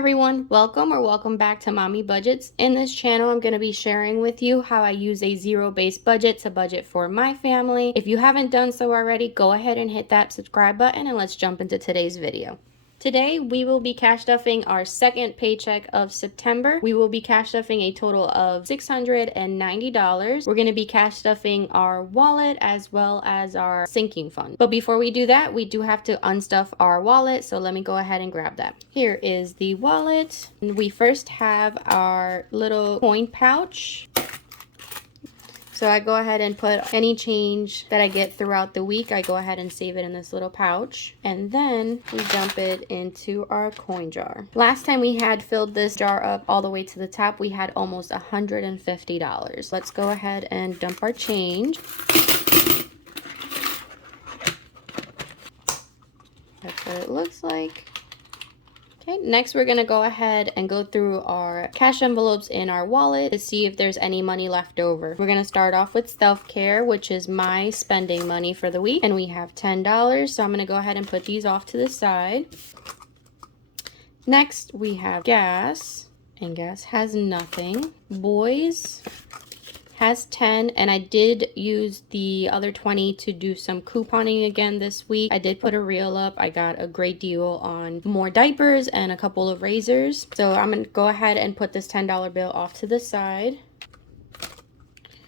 everyone, welcome back to Mommy Budgets. In this channel, I'm going to be sharing with you how I use a zero-based budget to budget for my family. If you haven't done so already, go ahead and hit that subscribe button and let's jump into today's video. Today, we will be cash stuffing our second paycheck of September. We will be cash stuffing a total of $690. We're going to be cash stuffing our wallet as well as our sinking fund. But before we do that, we do have to unstuff our wallet. So let me go ahead and grab that. Here is the wallet. We first have our little coin pouch. So I go ahead and put any change that I get throughout the week. I go ahead and save it in this little pouch. And then we dump it into our coin jar. Last time we had filled this jar up all the way to the top, we had almost $150. Let's go ahead and dump our change. That's what it looks like. Okay, next we're going to go ahead and go through our cash envelopes in our wallet to see if there's any money left over. We're going to start off with self-care, which is my spending money for the week. And we have $10, so I'm going to go ahead and put these off to the side. Next, we have gas, and gas has nothing. Boys has 10, and I did use the other 20 to do some couponing again this week. I did put a reel up. I got a great deal on more diapers and a couple of razors. So I'm gonna go ahead and put this $10 bill off to the side.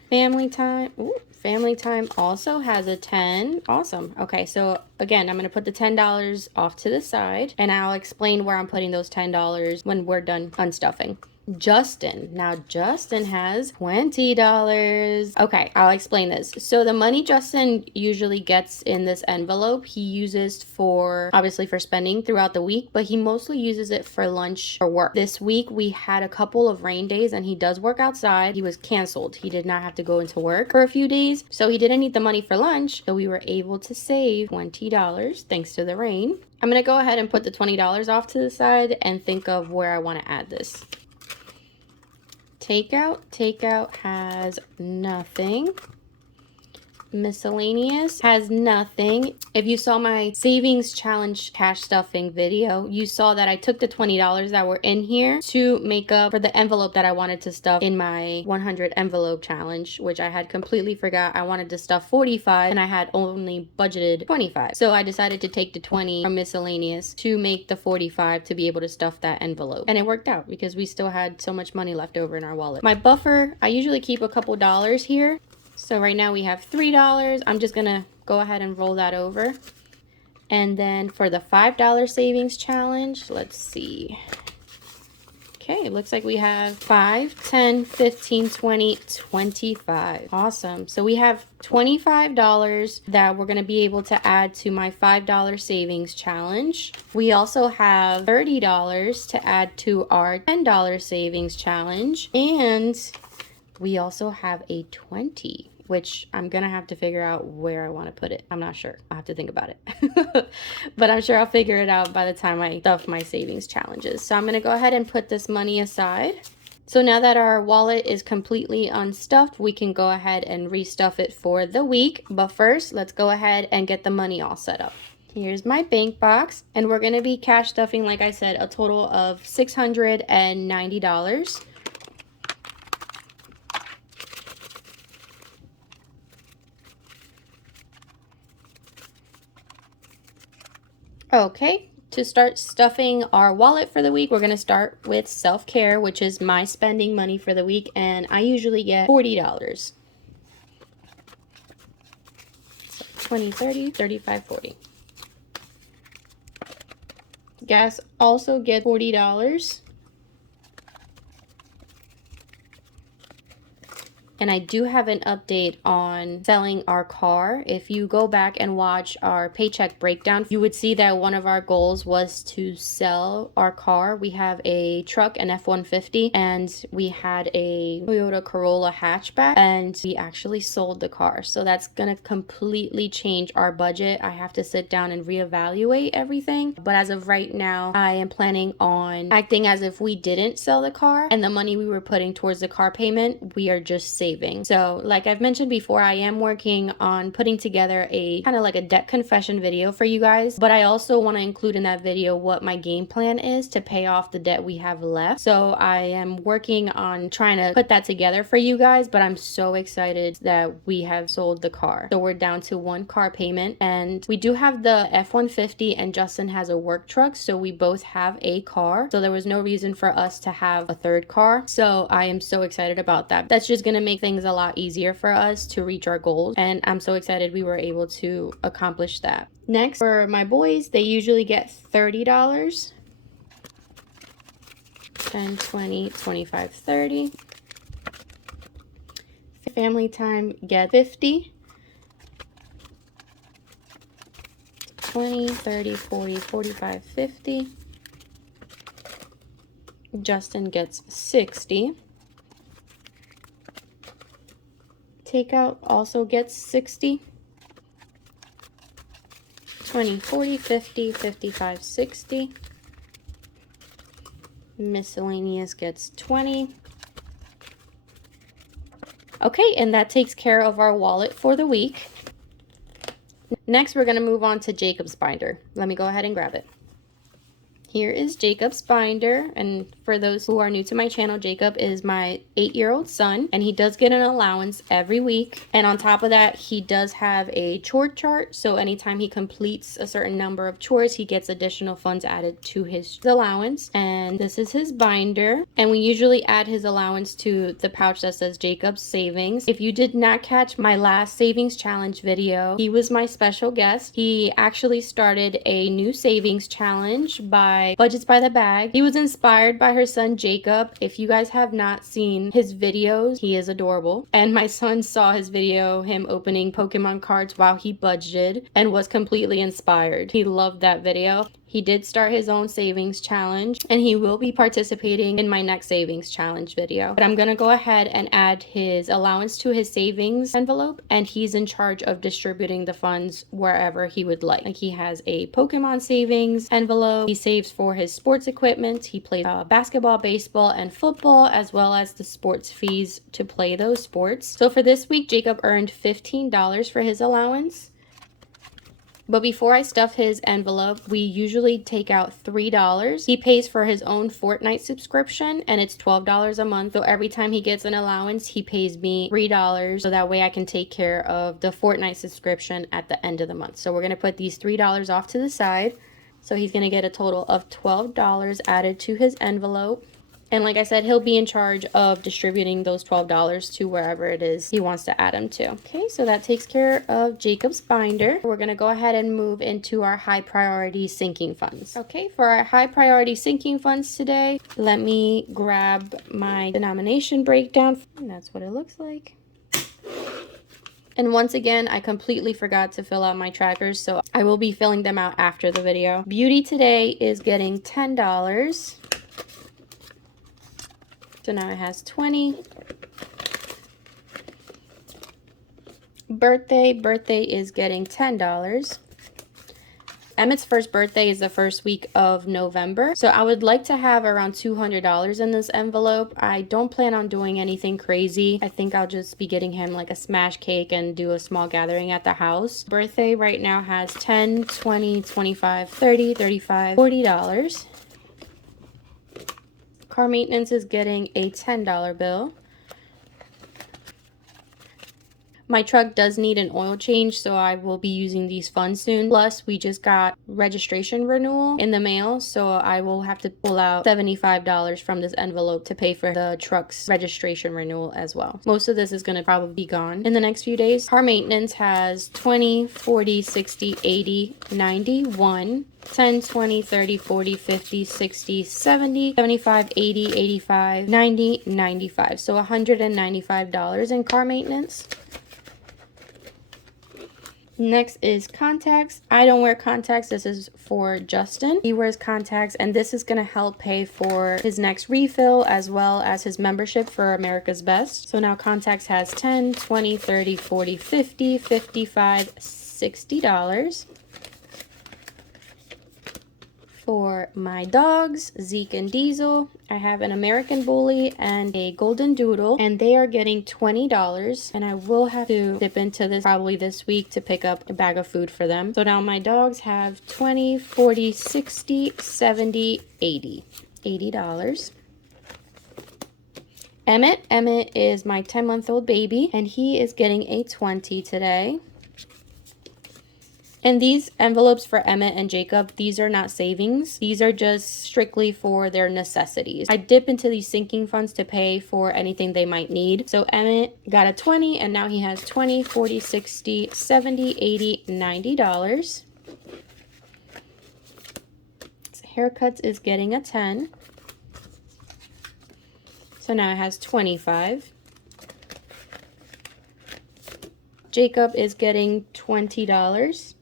Family time. Ooh, family time also has a 10. Awesome. Okay, so again, I'm gonna put the $10 off to the side, and I'll explain where I'm putting those $10 when we're done unstuffing. Justin. Now Justin has $20. Okay, I'll explain this. So the money Justin usually gets in this envelope, he uses for, obviously for spending throughout the week, but he mostly uses it for lunch or work. This week we had a couple of rain days and he does work outside. He was canceled. He did not have to go into work for a few days, so he didn't need the money for lunch, so we were able to save $20 thanks to the rain. I'm gonna go ahead and put the $20 off to the side and think of where I want to add this. Takeout has nothing. Miscellaneous has nothing. If you saw my savings challenge cash stuffing video, you saw that I took the $20 that were in here to make up for the envelope that I wanted to stuff in my 100 envelope challenge, which I had completely forgot. I wanted to stuff 45 and I had only budgeted 25. So I decided to take the 20 from miscellaneous to make the 45 to be able to stuff that envelope. And it worked out because we still had so much money left over in our wallet. My buffer, I usually keep a couple dollars here. So right now we have $3. I'm just gonna go ahead and roll that over. And then for the $5 savings challenge, let's see. Okay, it looks like we have 5, 10, 15, 20, 25. Awesome. So we have $25 that we're gonna be able to add to my $5 savings challenge. We also have $30 to add to our $10 savings challenge. And we also have a 20, which I'm gonna have to figure out where I want to put it. I'm not sure. I'll have to think about it. But I'm sure I'll figure it out by the time I stuff my savings challenges. So I'm gonna go ahead and put this money aside. So now that our wallet is completely unstuffed, we can go ahead and restuff it for the week. But first, let's go ahead and get the money all set up. Here's my bank box, and we're gonna be cash stuffing, like I said, a total of $690. Okay, to start stuffing our wallet for the week, we're going to start with self-care, which is my spending money for the week, and I usually get $40. So 20, 30, 35, 40. Gas also get $40. And I do have an update on selling our car. If you go back and watch our paycheck breakdown, you would see that one of our goals was to sell our car. We have a truck, an F-150, and we had a Toyota Corolla hatchback, and we actually sold the car. So that's gonna completely change our budget. I have to sit down and reevaluate everything. But as of right now, I am planning on acting as if we didn't sell the car, and the money we were putting towards the car payment, we are just saving saving. So like I've mentioned before, I am working on putting together a kind of like a debt confession video for you guys, but I also want to include in that video what my game plan is to pay off the debt we have left. So I am working on trying to put that together for you guys, but I'm so excited that we have sold the car. So we're down to one car payment, and we do have the F-150 and Justin has a work truck, so we both have a car. So there was no reason for us to have a third car. So I am so excited about that. That's just going to make things a lot easier for us to reach our goals, and I'm so excited we were able to accomplish that. Next, for my boys, they usually get $30. 10, 20, 25, 30. Family time get 50. 20, 30, 40, 45, 50. Justin gets 60. Takeout also gets 60. 20, 40, 50, 55, 60. Miscellaneous gets 20. Okay, and that takes care of our wallet for the week. Next, we're going to move on to Jacob's binder. Let me go ahead and grab it. Here is Jacob's binder, and for those who are new to my channel, Jacob is my 8-year-old son, and he does get an allowance every week. And on top of that, he does have a chore chart, so anytime he completes a certain number of chores, he gets additional funds added to his allowance. And this is his binder, and we usually add his allowance to the pouch that says Jacob's Savings. If you did not catch my last savings challenge video, he was my special guest. He actually started a new savings challenge by Budgets by the Bag. He was inspired by her son Jacob. If you guys have not seen his videos, he is adorable. And my son saw his video, him opening Pokemon cards while he budgeted, and was completely inspired. He loved that video. He did start his own savings challenge, and he will be participating in my next savings challenge video. But I'm gonna go ahead and add his allowance to his savings envelope, and he's in charge of distributing the funds wherever he would like. Like, he has a Pokemon savings envelope. He saves for his sports equipment. He plays basketball, baseball, and football, as well as the sports fees to play those sports. So for this week, Jacob earned $15 for his allowance. But before I stuff his envelope, we usually take out $3. He pays for his own Fortnite subscription, and it's $12 a month. So every time he gets an allowance, he pays me $3, so that way I can take care of the Fortnite subscription at the end of the month. So we're going to put these $3 off to the side. So he's going to get a total of $12 added to his envelope. And like I said, he'll be in charge of distributing those $12 to wherever it is he wants to add them to. Okay, so that takes care of Jacob's binder. We're going to go ahead and move into our high priority sinking funds. Okay, for our high priority sinking funds today, let me grab my denomination breakdown. And that's what it looks like. And once again, I completely forgot to fill out my trackers, so I will be filling them out after the video. Beauty today is getting $10. So now it has 20. Birthday is getting $10. Emmett's first birthday is the first week of November. So I would like to have around $200 in this envelope. I don't plan on doing anything crazy. I think I'll just be getting him like a smash cake and do a small gathering at the house. Birthday right now has 10, 20, 25, 30, 35, $40. Car maintenance is getting a $10 bill. My truck does need an oil change, so I will be using these funds soon. Plus, we just got registration renewal in the mail, so I will have to pull out $75 from this envelope to pay for the truck's registration renewal as well. Most of this is going to probably be gone in the next few days. Car maintenance has 20, 40, 60, 80, 90, 1. 10, 20, 30, 40, 50, 60, 70, 75, 80, 85, 90, 95. So $195 in car maintenance. Next is contacts. I don't wear contacts. This is for Justin. He wears contacts, and this is going to help pay for his next refill as well as his membership for America's Best. So now contacts has 10, 20, 30, 40, 50, 55, $60. For my dogs, Zeke and Diesel, I have an American Bully and a Golden Doodle, and they are getting $20. And I will have to dip into this probably this week to pick up a bag of food for them. So now my dogs have 20, 40, 60, 70, 80. $80. Emmett is my 10-month-old baby, and he is getting a 20 today. And these envelopes for Emmett and Jacob, these are not savings. These are just strictly for their necessities. I dip into these sinking funds to pay for anything they might need. So Emmett got a 20, and now he has 20, 40, 60, 70, 80, $90. Haircuts is getting a 10. So now it has 25. Jacob is getting $20.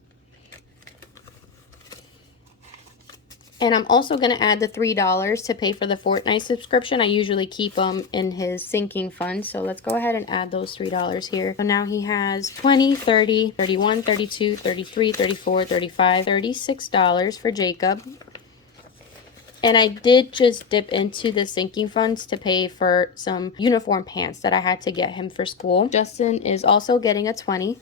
And I'm also going to add the $3 to pay for the Fortnite subscription. I usually keep them in his sinking fund. So let's go ahead and add those $3 here. So now he has 20, 30, 31, 32, 33, 34, 35, $36 for Jacob. And I did just dip into the sinking funds to pay for some uniform pants that I had to get him for school. Justin is also getting a 20.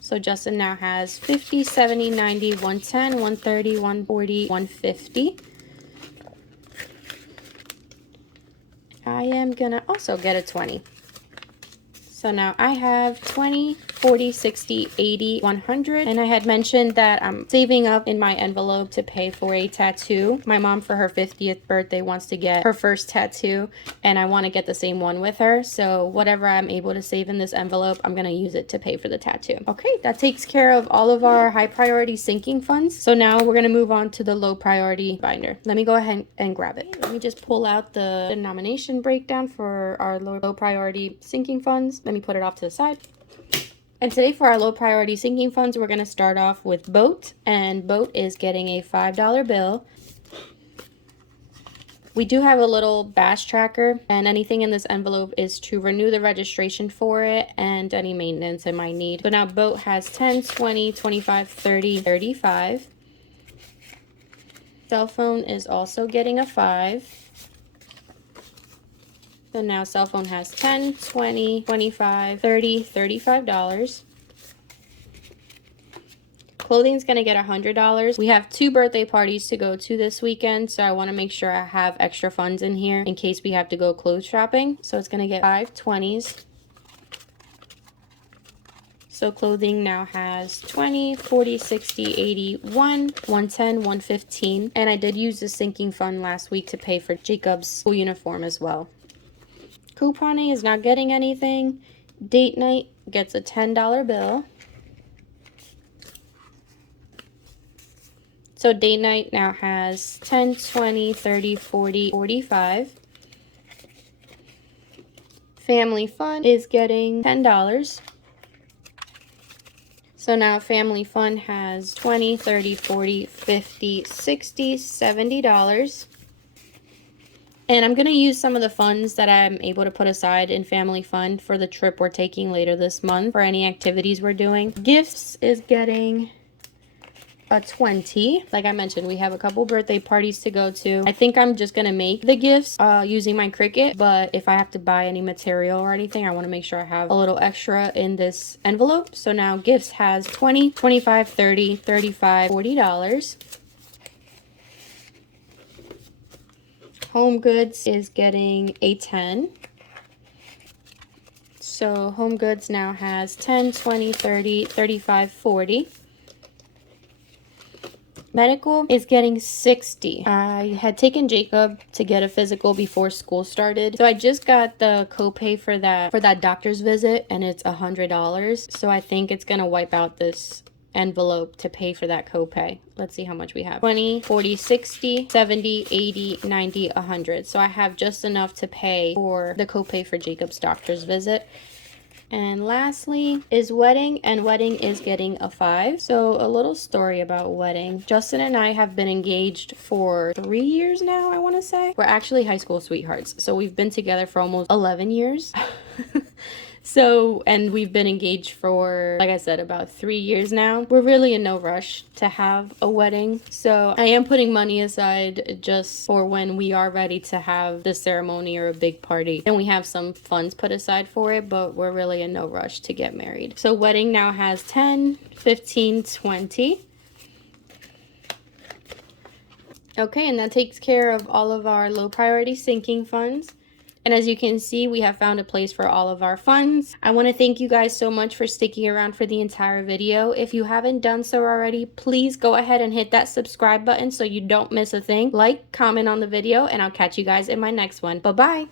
So Justin now has 50, 70, 90, 110, 130, 140, 150. I am gonna also get a 20. So now I have 20, 40, 60, 80, 100. And I had mentioned that I'm saving up in my envelope to pay for a tattoo. My mom, for her 50th birthday, wants to get her first tattoo, and I want to get the same one with her. So whatever I'm able to save in this envelope, I'm going to use it to pay for the tattoo. Okay, that takes care of all of our high priority sinking funds. So now we're going to move on to the low priority binder. Let me go ahead and grab it. Let me just pull out the denomination breakdown for our low priority sinking funds. Let me put it off to the side. And today for our low priority sinking funds, we're going to start off with Boat, and Boat is getting a $5 bill. We do have a little bash tracker, and anything in this envelope is to renew the registration for it and any maintenance it might need. So now Boat has 10, 20, 25, 30, 35. Cell phone is also getting a 5. So now cell phone has 10, 20, 25, 30, $35. Clothing's going to get $100. We have 2 birthday parties to go to this weekend, so I want to make sure I have extra funds in here in case we have to go clothes shopping. So it's going to get 5 20s. So clothing now has 20, 40, 60, 80, 110, 115. And I did use the sinking fund last week to pay for Jacob's school uniform as well. Couponing is not getting anything. Date night gets a $10 bill. So date night now has 10, 20, 30, 40, 45. Family fun is getting $10. So now family fun has 20, 30, 40, 50, 60, $70. And I'm going to use some of the funds that I'm able to put aside in family fund for the trip we're taking later this month for any activities we're doing. Gifts is getting a 20. Like I mentioned, we have a couple birthday parties to go to. I think I'm just going to make the gifts using my Cricut, but if I have to buy any material or anything, I want to make sure I have a little extra in this envelope. So now gifts has 20, 25, 30, 35, $40. Home goods is getting a 10. So home goods now has 10, 20, 30, 35, 40. Medical is getting 60. I had taken Jacob to get a physical before school started. So I just got the copay for that doctor's visit, and it's $100. So I think it's gonna wipe out this envelope to pay for that copay. Let's see how much we have. 20, 40, 60, 70, 80, 90, 100. So I have just enough to pay for the copay for Jacob's doctor's visit. And lastly is wedding, and wedding is getting a 5. So a little story about wedding. Justin and I have been engaged for 3 years now, I want to say. We're actually high school sweethearts. So we've been together for almost 11 years. So, and we've been engaged for, like I said, about 3 years now. We're really in no rush to have a wedding. So I am putting money aside just for when we are ready to have the ceremony or a big party. And we have some funds put aside for it, but we're really in no rush to get married. So wedding now has 10, 15, 20. Okay, and that takes care of all of our low priority sinking funds. And as you can see, we have found a place for all of our funds. I want to thank you guys so much for sticking around for the entire video. If you haven't done so already, please go ahead and hit that subscribe button so you don't miss a thing. Like, comment on the video, and I'll catch you guys in my next one. Bye-bye.